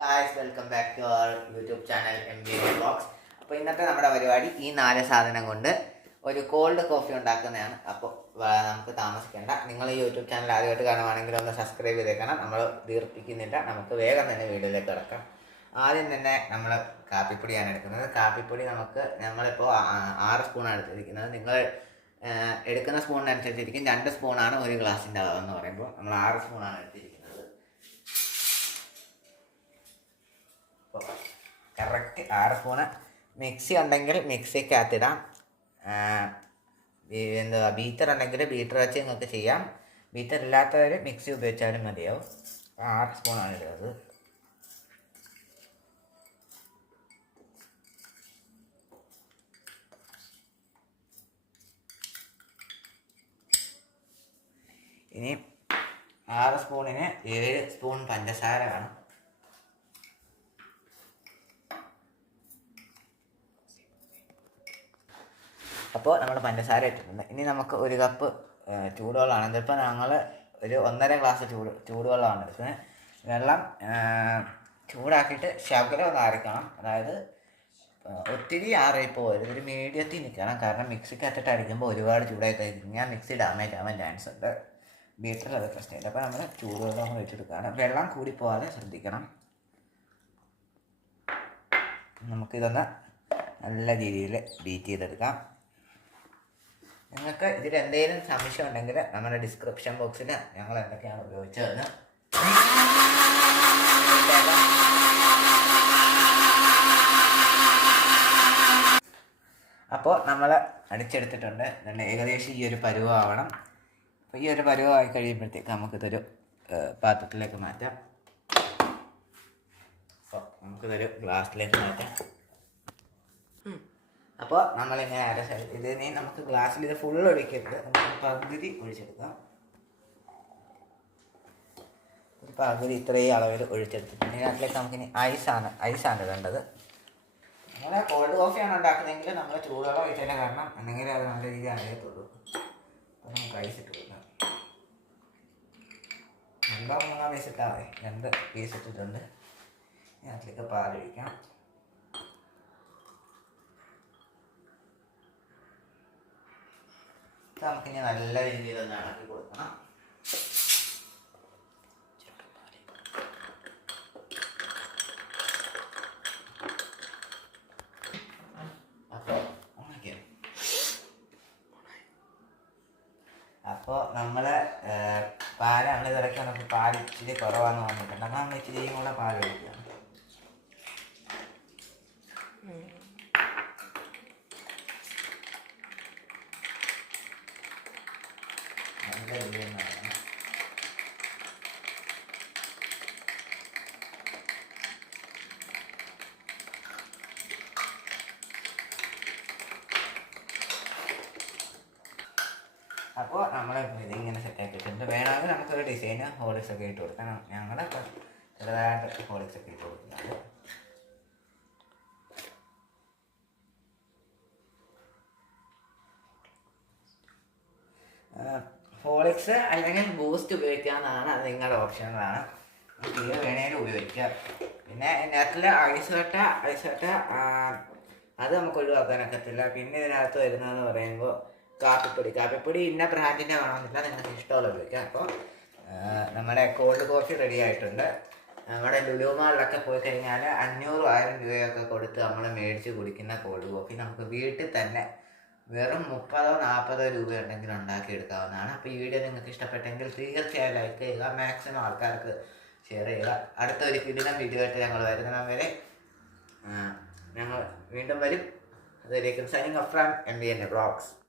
Guys welcome back to our YouTube channel M B blogs അപ്പോൾ ഇന്നത്തെ നമ്മുടെ പരിപാടി ഈ നാല് സാധനം കൊണ്ട് ഒരു കോൾഡ് കോഫി ഉണ്ടാക്കുന്നതാണ്. അപ്പോൾ നമുക്ക് താമസിക്കേണ്ട. നിങ്ങൾ ഈ യൂട്യൂബ് ചാനൽ ആദ്യമായിട്ട് കാണുവാണെങ്കിൽ ഒന്ന് സബ്സ്ക്രൈബ് ചെയ്തേക്കണം. നമ്മൾ ദീർഘിക്കുന്നില്ല നമുക്ക് വേഗം തന്നെ വീഡിയോയിലേക്ക് കിടക്കാം. ആദ്യം തന്നെ നമ്മൾ കാപ്പിപ്പൊടിയാണ് എടുക്കുന്നത്. കാപ്പിപ്പൊടി നമുക്ക് നമ്മളിപ്പോൾ ആ- ആറ് സ്പൂണാണ് എടുത്തിരിക്കുന്നത്. നിങ്ങൾ എടുക്കുന്ന സ്പൂണിനനുസരിച്ചിരിക്കും. രണ്ട് സ്പൂണാണ് ഒരു ഗ്ലാസിന്റെ അളവെന്ന് പറയുമ്പോൾ നമ്മൾ ആറ് സ്പൂണാണ് എടുത്തിരിക്കുന്നത് അപ്പോൾ കറക്റ്റ് ആറ് സ്പൂണ് മിക്സി ഉണ്ടെങ്കിൽ മിക്സിക്കകത്തിടാം എന്താ ബീറ്റർ ഉണ്ടെങ്കിൽ ബീറ്റർ വെച്ച് നിങ്ങൾക്ക് ചെയ്യാം. ബീറ്റർ ഇല്ലാത്തവർ മിക്സി ഉപയോഗിച്ചാലും മതിയാവും. ആറ് സ്പൂണാണ് ഇടുന്നത്. ഇനി ആറ് സ്പൂണിന് ഏഴ് സ്പൂൺ പഞ്ചസാര വേണം. അപ്പോൾ നമ്മൾ പഞ്ചസാര ഇട്ടിട്ടുണ്ട്. ഇനി നമുക്ക് ഒരു കപ്പ് ചൂടുവെള്ളമാണ്. ഇതിപ്പോൾ ഞങ്ങൾ ഒരു ഒന്നര ഗ്ലാസ് ചൂട് ചൂടുവെള്ളമാണ് എടുക്കുന്നത്. വെള്ളം ചൂടാക്കിയിട്ട് ശകലം ഒന്ന് അരക്കണം. അതായത് ഒത്തിരി ആറി പോകരുത് ഒരു മീഡിയത്തിൽ നിൽക്കണം. കാരണം മിക്സിക്ക് അറ്റിട്ട് അടിക്കുമ്പോൾ ഒരുപാട് ചൂടായി ഞാൻ മിക്സി ഡാമേജ് ആവാൻ ചാൻസ് ഉണ്ട്. ബീറ്ററിൽ അത് പ്രശ്നമില്ല അപ്പോൾ നമ്മൾ ചൂടുവെള്ളം ഒഴിച്ചെടുക്കുകയാണ്. വെള്ളം കൂടി പോകാതെ ശ്രദ്ധിക്കണം. നമുക്കിതൊന്ന് നല്ല രീതിയിൽ ബീറ്റ് ചെയ്തെടുക്കാം. നിങ്ങൾക്ക് ഇതിൽ എന്തെങ്കിലും സംശയം ഉണ്ടെങ്കിൽ നമ്മുടെ ഡിസ്ക്രിപ്ഷൻ ബോക്സിൽ ഞങ്ങൾ എന്തൊക്കെയാണ് ഉപയോഗിച്ചതെന്ന് അപ്പോൾ നമ്മൾ അടിച്ചെടുത്തിട്ടുണ്ട്. എന്നാൽ ഏകദേശം ഈ ഒരു പരുവമാവണം അപ്പോൾ ഈ ഒരു പരുവമായി കഴിയുമ്പോഴത്തേക്ക് നമുക്കിതൊരു പാത്രത്തിലേക്ക് മാറ്റാം. അപ്പോൾ നമുക്കിതൊരു ഗ്ലാസ്സിലേക്ക് മാറ്റാം. അപ്പോൾ നമ്മളിങ്ങനെ അര സൈഡ് ഇത് ഇനി നമുക്ക് ഗ്ലാസ്സിൽ ഇത് ഫുൾ ഒഴിക്കരുത്. നമുക്ക് പകുതി ഒഴിച്ചെടുക്കാം. ഒരു പകുതി ഇത്രയും അളവിൽ ഒഴിച്ചെടുത്തിട്ടുണ്ട് ഇതിനകത്തിലേക്ക് നമുക്കിനി ഐസാണ് ഐസാണ് ഇടേണ്ടത് നമ്മൾ കോൾഡ് കോഫിയാണ് ഉണ്ടാക്കുന്നതെങ്കിൽ നമ്മൾ ചൂടുവെള്ളം ഒഴിച്ചതിന്റെ കാരണം എന്തെങ്കിലും അത് നല്ല രീതിയിൽ അറിയത്തുള്ളൂ. അപ്പോൾ നമുക്ക് ഐസ് ഇട്ട് കൊടുക്കാം. രണ്ടോ മൂന്നോ പീസ് ഇട്ടാൽ മതി. രണ്ട് പീസ് ഇട്ടിട്ടുണ്ട്. ഇതിനകത്തിലേക്ക് പാലൊഴിക്കാം. ഇത് നമുക്കിനി നല്ല രീതിയിൽ ഒന്ന് ഇളക്കി കൊടുക്കണം. അപ്പോൾ നമ്മൾ പാലാണ് ഇതൊക്കെ നമുക്ക് പാൽ ഇച്ചിരി കുറവാന്ന് വന്നിട്ടുണ്ട് നമ്മൾ ഇച്ചിരി കൂടെ പാൽ ഒഴിക്കാം. ഒന്ന് ഇളക്കണം. അപ്പോൾ നമ്മൾ ഇതിങ്ങനെ സെറ്റ് ആക്കിയിട്ടുണ്ട് വേണമെങ്കിൽ നമുക്കൊരു ഡിസൈന് ഹോളിക്സ് ഒക്കെ ഇട്ട് കൊടുക്കാം ഞങ്ങളുടെ ചെറുതായിട്ട് ഹോളിക്സ് ഒക്കെ ഇട്ട് കൊടുക്കുന്നുണ്ട് ഹോളിക്സ് അല്ലെങ്കിൽ ബൂസ്റ്റ് ഉപയോഗിക്കാവുന്നതാണ് അത് നിങ്ങളുടെ ഓപ്ഷനുകളാണ് ഇത് വേണേലും ഉപയോഗിക്കാം. പിന്നെ ഇതിനകത്തിൽ ഐസോട്ട ഐസോട്ട അത് നമുക്ക് ഒഴിവാക്കാനൊക്കത്തില്ല. പിന്നെ ഇതിനകത്ത് വരുന്നതെന്ന് പറയുമ്പോൾ കാപ്പിപ്പൊടി. കാപ്പിപ്പൊടി ഇന്ന ബ്രാൻഡിന്റെ വേണമെന്നില്ല. നിങ്ങൾക്ക് ഇഷ്ടമുള്ള ഉപയോഗിക്കാം. അപ്പോൾ നമ്മുടെ കോൾഡ് കോഫി റെഡി ആയിട്ടുണ്ട്. നമ്മുടെ ലുലുമാളിലൊക്കെ പോയി കഴിഞ്ഞാൽ അഞ്ഞൂറ് ആയിരം രൂപയൊക്കെ കൊടുത്ത് നമ്മൾ മേടിച്ച് കുടിക്കുന്ന കോൾഡ് കോഫി നമുക്ക് വീട്ടിൽ തന്നെ വെറും മുപ്പതോ നാൽപ്പതോ രൂപ ഉണ്ടെങ്കിൽ ഉണ്ടാക്കി എടുക്കാവുന്നതാണ്. അപ്പോൾ ഈ വീഡിയോ നിങ്ങൾക്ക് ഇഷ്ടപ്പെട്ടെങ്കിൽ തീർച്ചയായും ലൈക്ക് ചെയ്യുക. മാക്സിമം ആൾക്കാർക്ക് ഷെയർ ചെയ്യുക. അടുത്ത ഒരു കിടിലം വീഡിയോ ആയിട്ട് ഞങ്ങൾ വരുന്ന വരെ ഞങ്ങൾ വീണ്ടും വരും. അതുവരേക്കും signing off from M B N blogs